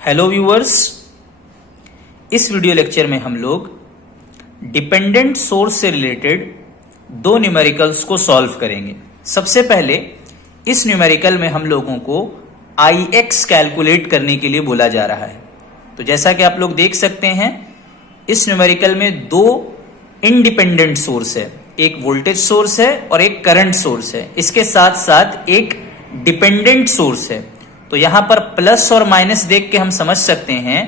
Hello viewers, इस video lecture में हम लोग डिपेंडेंट सोर्स से रिलेटेड दो न्यूमेरिकल्स को सॉल्व करेंगे। सबसे पहले इस न्यूमेरिकल में हम लोगों को Ix कैलकुलेट करने के लिए बोला जा रहा है। तो जैसा कि आप लोग देख सकते हैं, इस न्यूमेरिकल में दो इंडिपेंडेंट सोर्स है, एक वोल्टेज सोर्स है और एक करंट सोर्स है। इसके साथ साथ एक डिपेंडेंट सोर्स है। तो यहां पर प्लस और माइनस देख के हम समझ सकते हैं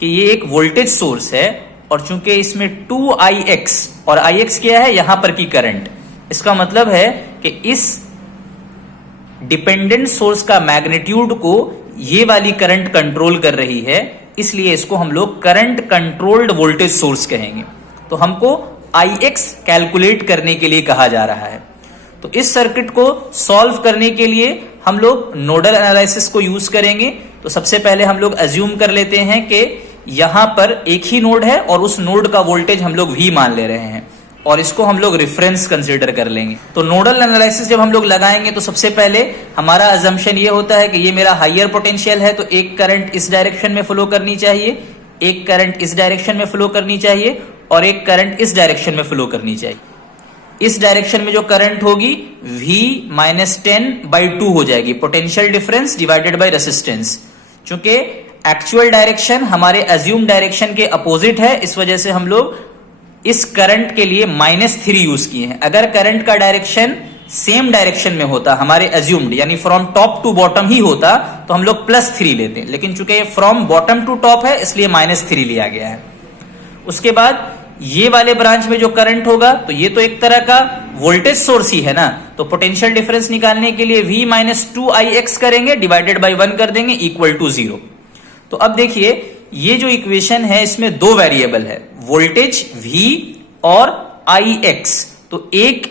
कि ये एक वोल्टेज सोर्स है, और चूंकि इसमें 2Ix और Ix क्या है यहां पर की करंट, इसका मतलब है कि इस डिपेंडेंट सोर्स का मैग्नीट्यूड को ये वाली करंट कंट्रोल कर रही है, इसलिए इसको हम लोग करंट कंट्रोल्ड वोल्टेज सोर्स कहेंगे। तो हमको Ix कैलकुलेट करने के लिए कहा जा रहा है। तो इस सर्किट को सॉल्व करने के लिए हम लोग नोडल एनालिसिस को यूज करेंगे। तो सबसे पहले हम लोग अज्यूम कर लेते हैं कि यहां पर एक ही नोड है और उस नोड का वोल्टेज हम लोग V मान ले रहे हैं, और इसको हम लोग रेफरेंस कंसीडर कर लेंगे। तो नोडल एनालिसिस जब हम लोग लगाएंगे तो सबसे पहले हमारा अजम्पशन ये होता है कि ये मेरा हायर पोटेंशियल है, तो एक करंट इस डायरेक्शन में फ्लो करनी चाहिए, एक करंट इस डायरेक्शन में फ्लो करनी चाहिए, और एक करंट इस डायरेक्शन में फ्लो करनी चाहिए। इस डायरेक्शन में जो करंट होगी V-10/2 हो जाएगी, potential difference divided by resistance. चूंकि एक्चुअल डायरेक्शन हमारे अज्यूम डायरेक्शन के अपोजिट है, इस वजह से हम लोग इस करंट के लिए -3 यूज किए हैं। अगर करंट का डायरेक्शन सेम डायरेक्शन में होता, हमारे अज्यूम्ड यानी फ्रॉम टॉप टू बॉटम ही होता, तो हम लोग +3 लेते हैं, लेकिन चूंकि ये फ्रॉम बॉटम टू टॉप है इसलिए -3 लिया गया है। उसके बाद ये वाले ब्रांच में जो करंट होगा, तो ये तो एक तरह का वोल्टेज सोर्स ही है ना, तो पोटेंशियल डिफरेंस निकालने के लिए V-2Ix करेंगे, डिवाइडेड बाय 1 कर देंगे, इक्वल टू 0। तो अब देखिए, ये जो इक्वेशन है इसमें दो वेरिएबल है, वोल्टेज V और Ix। तो एक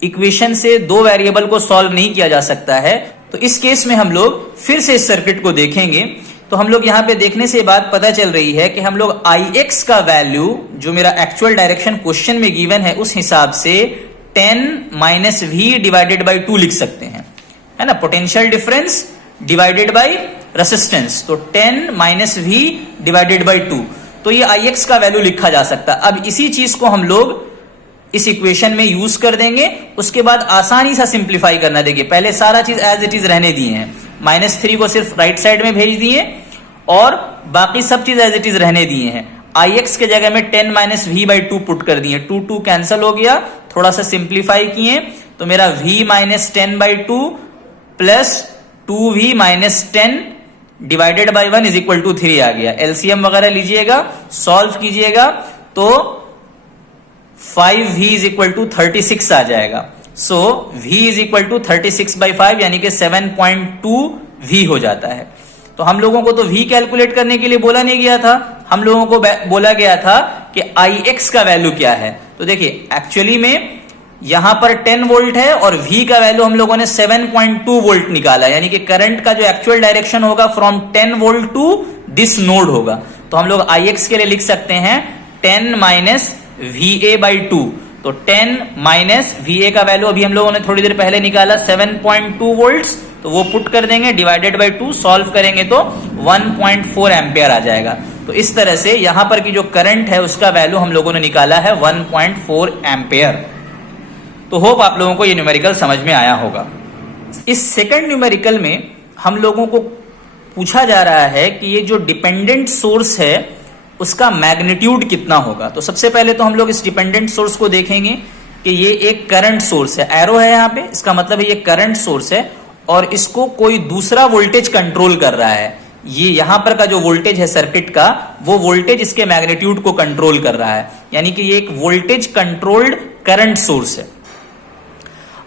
इक्वेशन से दो वेरिएबल को सॉल्व नहीं किया जा सकता है। तो इस केस में हम लोग फिर से इस सर्किट को देखेंगे। तो हम लोग यहां पे देखने से बात पता चल रही है कि हम लोग Ix का वैल्यू जो मेरा एक्चुअल डायरेक्शन क्वेश्चन में गिवन है उस हिसाब से 10 - V डिवाइडेड बाय 2 लिख सकते हैं, है ना, potential difference divided by resistance. तो 10 - V डिवाइडेड बाय 2, तो ये Ix का वैल्यू लिखा जा सकता है। अब इसी चीज को हम लोग इस इक्वेशन में यूज कर देंगे। उसके बाद आसानी सा सिंप्लीफाई करना। देखिए, पहले सारा चीज एज इट इज रहने दिए हैं, -3 को सिर्फ राइट साइड में भेज दिए और बाकी सब चीज एज इट इज रहने दिए हैं। Ix के जगह में 10 - V/2 पुट कर दिए, 2 कैंसिल हो गया, थोड़ा सा सिंप्लीफाई किए तो मेरा V-10/2 plus 2V - 10 divided by 1 is equal to 3 आ गया। एलसीएम वगैरह लीजिएगा, सॉल्व कीजिएगा तो 5V इज इक्वल टू 36 आ जाएगा। सो V इज इक्वल टू 36/5 यानी कि 7.2 V हो जाता है। तो हम लोगों को तो V कैलकुलेट करने के लिए बोला नहीं गया था, हम लोगों को बोला गया था कि Ix का वैल्यू क्या है। तो देखिए, एक्चुअली में यहां पर 10 वोल्ट है और V का वैल्यू हम लोगों ने 7.2 वोल्ट निकाला, यानी कि करंट का जो एक्चुअल डायरेक्शन होगा from 10 volt to this node होगा। तो हम लोग Ix के लिए लिख सकते हैं 10 - VA/2। तो 10 - VA का वैल्यू अभी हम लोगों ने थोड़ी देर पहले निकाला 7.2 वोल्ट्स, तो वो पुट कर देंगे, डिवाइडेड बाय 2 सॉल्व करेंगे तो 1.4 एम्पियर आ जाएगा। तो इस तरह से यहां पर की जो करंट है उसका वैल्यू हम लोगों ने निकाला है 1.4 एम्पियर। तो होप आप लोगों को ये न्यूमेरिकल समझ में आया होगा। इस सेकंड न्यूमेरिकल में हम लोगों को पूछा जा रहा है कि ये जो डिपेंडेंट सोर्स है उसका मैग्नीट्यूड कितना होगा। तो सबसे पहले तो हम लोग इस डिपेंडेंट सोर्स को देखेंगे कि ये एक करंट सोर्स है, एरो है यहाँ पे, इसका मतलब है ये करंट सोर्स है और इसको कोई दूसरा वोल्टेज कंट्रोल कर रहा है। ये यहां पर का जो वोल्टेज है सर्किट का, वो वोल्टेज इसके मैग्नीट्यूड को कंट्रोल कर रहा है, यानी कि ये एक वोल्टेज कंट्रोल्ड करंट सोर्स है।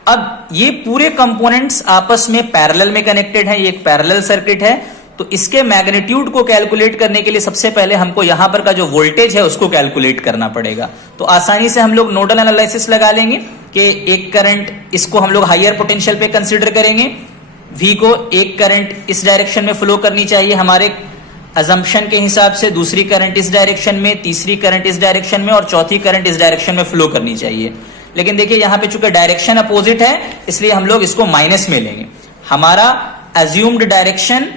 अब ये पूरे कंपोनेंट्स आपस में पैरेलल में कनेक्टेड हैं, ये एक पैरेलल सर्किट है। तो इसके मैग्नीट्यूड को कैलकुलेट करने के लिए सबसे पहले हमको यहां पर का जो वोल्टेज है उसको कैलकुलेट करना पड़ेगा। तो आसानी से हम लोग नोडल एनालिसिस लगा लेंगे कि एक करंट, इसको हम लोग हायर पोटेंशियल पे कंसीडर करेंगे, V को एक करंट इस डायरेक्शन में फ्लो करनी चाहिए हमारे अजम्पशन के हिसाब से, दूसरी करंट इस डायरेक्शन में, तीसरी करंट इस डायरेक्शन में और चौथी करंट इस डायरेक्शन में फ्लो करनी चाहिए। लेकिन देखिए यहां पे चूंकि डायरेक्शन अपोजिट है इसलिए हम लोग इसको माइनस में लेंगे। हमारा अज्यूम्ड डायरेक्शन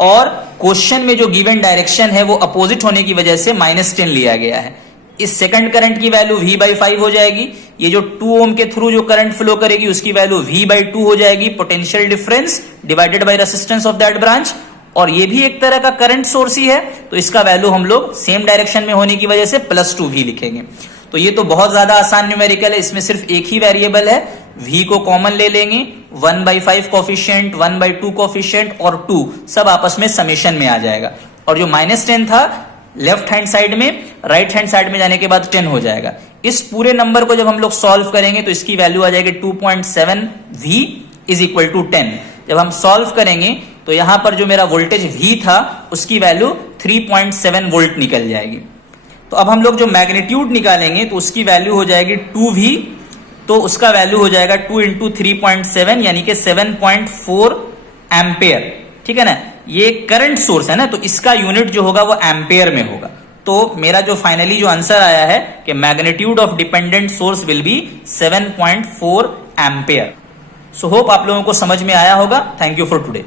और क्वेश्चन में जो गिवन डायरेक्शन है वो अपोजिट होने की वजह से -10 लिया गया है। इस सेकंड करंट की वैल्यू V/5 हो जाएगी। ये जो 2 ओम के थ्रू जो करंट फ्लो करेगी उसकी वैल्यू V/2 हो जाएगी, potential difference divided by resistance of that branch. और ये भी एक तरह का करंट सोर्स ही है, तो इसका वैल्यू हम लोग सेम डायरेक्शन में होने की वजह से +2V लिखेंगे। तो ये तो बहुत ज्यादा आसान न्यूमेरिकल है, इसमें सिर्फ एक ही वेरिएबल है, V को कॉमन ले लेंगे, 1/5 कोफिशिएंट, 1/2 कोफिशिएंट और 2 सब आपस में समेशन में आ जाएगा। और जो -10 था लेफ्ट हैंड साइड में, राइट हैंड साइड में जाने के बाद 10 हो जाएगा। इस पूरे नंबर को जब हम लोग सॉल्व करेंगे तो इसकी वैल्यू आ जाएगी 2.7V = 10। जब हम सॉल्व करेंगे तो यहां पर जो मेरा वोल्टेज V था उसकी वैल्यू 3.7 वोल्ट निकल जाएगी। तो अब हम लोग जो मैग्नीट्यूड निकालेंगे तो उसकी वैल्यू हो जाएगी 2V, तो उसका वैल्यू हो जाएगा 2 × 3.7 यानी कि 7.4 एम्पेयर। ठीक है ना, ये करंट सोर्स है ना, तो इसका यूनिट जो होगा वो एम्पेयर में होगा। तो मेरा जो फाइनली जो आंसर आया है कि magnitude of dependent source will be 7.4 ampere. So hope आप लोगों को समझ में आया होगा। Thank you for today.